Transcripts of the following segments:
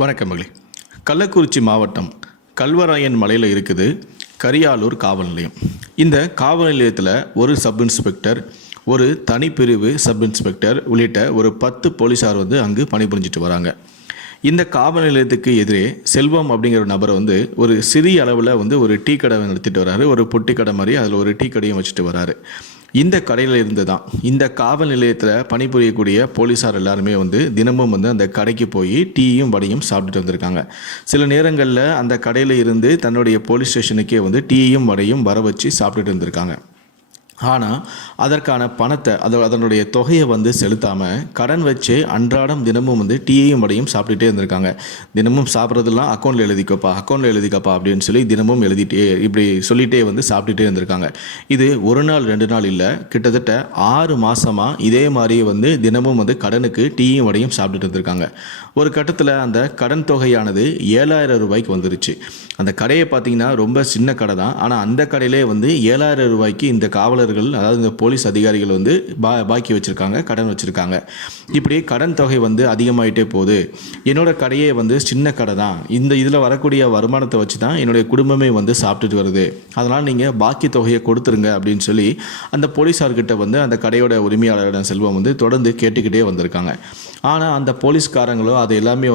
வணக்கம் மகளே. கள்ளக்குறிச்சி மாவட்டம் கல்வராயன் மலையில் இருக்குது கரியாலூர் காவல் நிலையம். இந்த காவல் நிலையத்தில் ஒரு சப் இன்ஸ்பெக்டர், ஒரு தனிப்பிரிவு சப் இன்ஸ்பெக்டர் உள்ளிட்ட ஒரு 10 போலீஸார் அங்கு பணிபுரிஞ்சிட்டு வராங்க. இந்த காவல் நிலையத்துக்கு எதிரே செல்வம் அப்படிங்கிற ஒரு நபரை ஒரு சிறிய அளவில் ஒரு டீ கடை நடத்திட்டு வராரு. ஒரு பொட்டி கடை மாதிரி அதில் ஒரு டீ கடையும் வச்சுட்டு வராரு. இந்த கடையில் இருந்து தான் இந்த காவல் நிலையத்தில் பணிபுரியக்கூடிய போலீஸார் எல்லாருமே தினமும் அந்த கடைக்கு போய் டீயும் வடையும் சாப்பிட்டுட்டு வந்திருக்காங்க. சில நேரங்களில் அந்த கடையில் இருந்து தன்னுடைய போலீஸ் ஸ்டேஷனுக்கே டீயும் வடையும் வர வச்சு சாப்பிட்டுட்டு இருந்திருக்காங்க. ஆனால் அதற்கான பணத்தை அதனுடைய தொகையை செலுத்தாமல் கடன் வச்சு அன்றாடம் தினமும் டீயையும் வடையும் சாப்பிட்டுட்டே இருந்திருக்காங்க. தினமும் சாப்பிட்றதெல்லாம் அக்கௌண்ட்டில் எழுதிக்கப்பா அப்படின்னு சொல்லி தினமும் எழுதிட்டே இப்படி சொல்லிகிட்டே சாப்பிட்டுட்டே இருந்திருக்காங்க. இது ஒரு நாள் 2 நாள் இல்லை, கிட்டத்தட்ட 6 மாதமாக இதே மாதிரி தினமும் கடனுக்கு டீயும் வடையும் சாப்பிட்டுட்டு இருந்திருக்காங்க. ஒரு கட்டத்தில் அந்த கடன் தொகையானது 7,000 ரூபாய்க்கு வந்துருச்சு. அந்த கடையை பார்த்தீங்கன்னா ரொம்ப சின்ன கடை தான். ஆனால் அந்த கடையிலே 7,000 ரூபாய்க்கு இந்த காவலர்கள், அதாவது இந்த போலீஸ் அதிகாரிகள் பாக்கி வச்சுருக்காங்க, கடன் வச்சுருக்காங்க. இப்படி கடன் தொகை அதிகமாகிட்டே போகுது. என்னோட கடையே சின்ன கடை தான். இதில் வரக்கூடிய வருமானத்தை வச்சு தான் என்னுடைய குடும்பமே சாப்பிட்டுட்டு வருது. அதனால் நீங்கள் பாக்கி தொகையை கொடுத்துருங்க அப்படின்னு சொல்லி அந்த போலீஸார்கிட்ட அந்த கடையோட உரிமையாளரிடம் செல்வம் தொடர்ந்து கேட்டுக்கிட்டே வந்திருக்காங்க. ஆனால் அந்த போலீஸ்காரங்களோ அதை எல்லாமே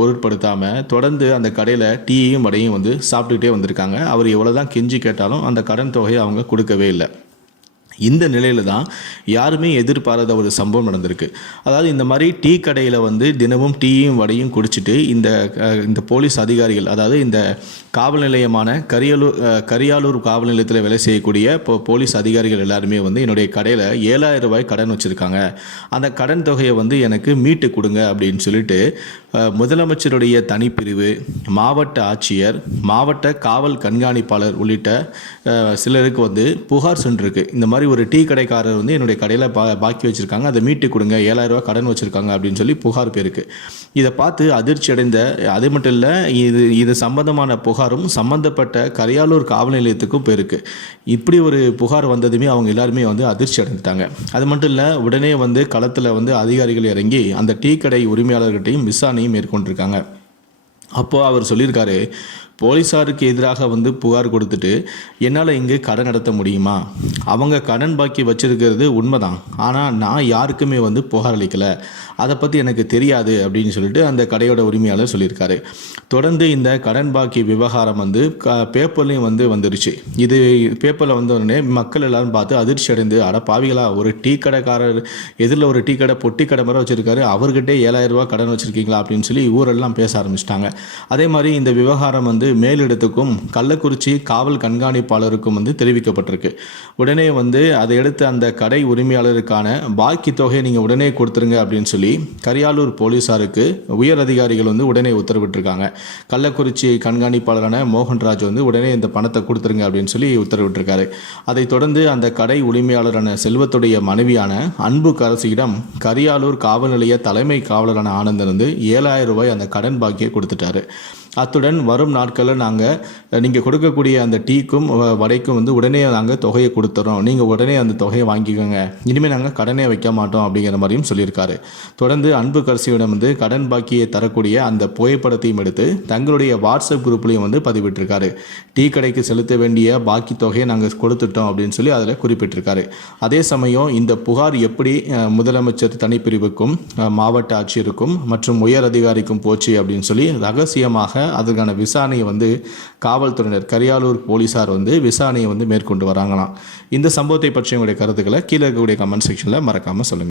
பொருட்படுத்தாமல் தொடர்ந்து அந்த கடையில் டீயையும் வடையும் சாப்பிட்டுக்கிட்டே வந்திருக்காங்க. அவர் எவ்வளோ தான் கெஞ்சி கேட்டாலும் அந்த கடன் தொகையை அவங்க கொடுக்கவே இல்லை. இந்த நிலையில் தான் யாருமே எதிர்பாராத ஒரு சம்பவம் நடந்திருக்கு. அதாவது இந்த மாதிரி டீ கடையில் தினமும் டீயும் வடையும் குடிச்சிட்டு இந்த போலீஸ் அதிகாரிகள், அதாவது இந்த காவல் நிலையமான கரியாலூர் காவல் நிலையத்தில் வேலை செய்யக்கூடிய போலீஸ் அதிகாரிகள் எல்லாருமே என்னுடைய கடையில் 7,000 ரூபாய் கடன் வச்சுருக்காங்க, அந்த கடன் தொகையை எனக்கு மீட்டு கொடுங்க அப்படின்னு சொல்லிட்டு முதலமைச்சருடைய தனிப்பிரிவு, மாவட்ட ஆட்சியர், மாவட்ட காவல் கண்காணிப்பாளர் உள்ளிட்ட சிலருக்கு புகார் சென்றிருக்கு. இந்த மாதிரி ஒரு டீ கடைக்காரர் என்னுடைய கடையில் பாக்கி வச்சுருக்காங்க, அதை மீட்டு கொடுங்க, 7,000 ரூபா கடன் வச்சுருக்காங்க அப்படின்னு சொல்லி புகார் போயிருக்கு. இதை பார்த்து அதிர்ச்சி அடைந்த, அது மட்டும் இல்லை, இது சம்பந்தமான புகாரும் சம்பந்தப்பட்ட கரியாலூர் காவல் நிலையத்துக்கும் போயிருக்கு. இப்படி ஒரு புகார் வந்ததுமே அவங்க எல்லாருமே அதிர்ச்சி அடைஞ்சிட்டாங்க. அது மட்டும் இல்லை, உடனே களத்தில் அதிகாரிகள் இறங்கி அந்த டீ கடை உரிமையாளர்கிட்டையும் விசாரணையும் மேற்கொண்டிருக்காங்க. அப்போது அவர் சொல்லியிருக்காரு, போலீஸாருக்கு எதிராக புகார் கொடுத்துட்டு என்னால் இங்கே கடன் நடத்த முடியுமா? அவங்க கடன் பாக்கி வச்சிருக்கிறது உண்மைதான், ஆனால் நான் யாருக்குமே புகார் அளிக்கலை, அதை பற்றி எனக்கு தெரியாது அப்படின்னு சொல்லிட்டு அந்த கடையோட உரிமையாளர் சொல்லியிருக்காரு. தொடர்ந்து இந்த கடன் பாக்கி விவகாரம் பேப்பர்லேயும் வந்துருச்சு. இது பேப்பரில் உடனே மக்கள் எல்லாரும் பார்த்து அதிர்ச்சி அடைந்து, அட பாவிகளா, ஒரு டீ கடைக்காரர் எதிரில் ஒரு டீ கடை பொட்டி கடை மாதிரி வச்சுருக்காரு, அவர்கிட்டே 7,000 ரூபா கடன் வச்சுருக்கீங்களா அப்படின்னு சொல்லி ஊரெல்லாம் பேச ஆரம்பிச்சிட்டாங்க. அதே மாதிரி இந்த விவகாரம் மேலிடத்துக்கும் கள்ளக்குறிச்சி காவல் கண்காணிப்பாளருக்கும் தெரிவிக்கப்பட்டிருக்கு. உடனே அதையடுத்து அந்த கடை உரிமையாளருக்கான பாக்கி தொகையை நீங்கள் உடனே கொடுத்துருங்க அப்படின்னு சொல்லி கரியாலூர் போலீஸாருக்கு உயர் அதிகாரிகள் உடனே உத்தரவிட்டிருக்காங்க. கள்ளக்குறிச்சி கண்காணிப்பாளரான மோகன்ராஜ் உடனே இந்த பணத்தை கொடுத்துருங்க அப்படின்னு சொல்லி உத்தரவிட்டிருக்காரு. அதைத் தொடர்ந்து அந்த கடை உரிமையாளரான செல்வத்துடைய மனைவியான அன்புக்கரசியிடம் கரியாலூர் காவல் நிலைய தலைமை காவலரான ஆனந்தன் 7,000 ரூபாய் அந்த கடன் பாக்கியை கொடுத்துட்டாரு. அத்துடன் வரும் நாட்களில் நீங்கள் கொடுக்கக்கூடிய அந்த டீக்கும் வடைக்கும் உடனே நாங்கள் தொகையை கொடுத்துறோம், நீங்கள் உடனே அந்த தொகையை வாங்கிக்கோங்க, இனிமேல் நாங்கள் கடனே வைக்க மாட்டோம் அப்படிங்கிற மாதிரியும் சொல்லியிருக்காரு. தொடர்ந்து அன்புக்கரசியிடம் கடன் பாக்கியை தரக்கூடிய அந்த புகைப்படத்தையும் எடுத்து தங்களுடைய வாட்ஸ்அப் குரூப்லையும் பதிவிட்டிருக்காரு. டீ கடைக்கு செலுத்த வேண்டிய பாக்கி தொகையை நாங்கள் கொடுத்துட்டோம் அப்படின்னு சொல்லி அதில் குறிப்பிட்டிருக்காரு. அதே சமயம் இந்த புகார் எப்படி முதலமைச்சர் தனிப்பிரிவுக்கும் மாவட்ட ஆட்சியருக்கும் மற்றும் உயர் அதிகாரிக்கும் போச்சு அப்படின்னு சொல்லி ரகசியமாக அதற்கான விசாரணையை காவல்துறையினர், கரியாலூர் போலீஸார் விசாரணையை மேற்கொண்டு வராங்களாம். இந்த சம்பவத்தை பற்றி உங்களுடைய கருத்துக்களை கீழே இருக்கக்கூடிய கமெண்ட் செக்ஷனில் மறக்காமல் சொல்லுங்கள்.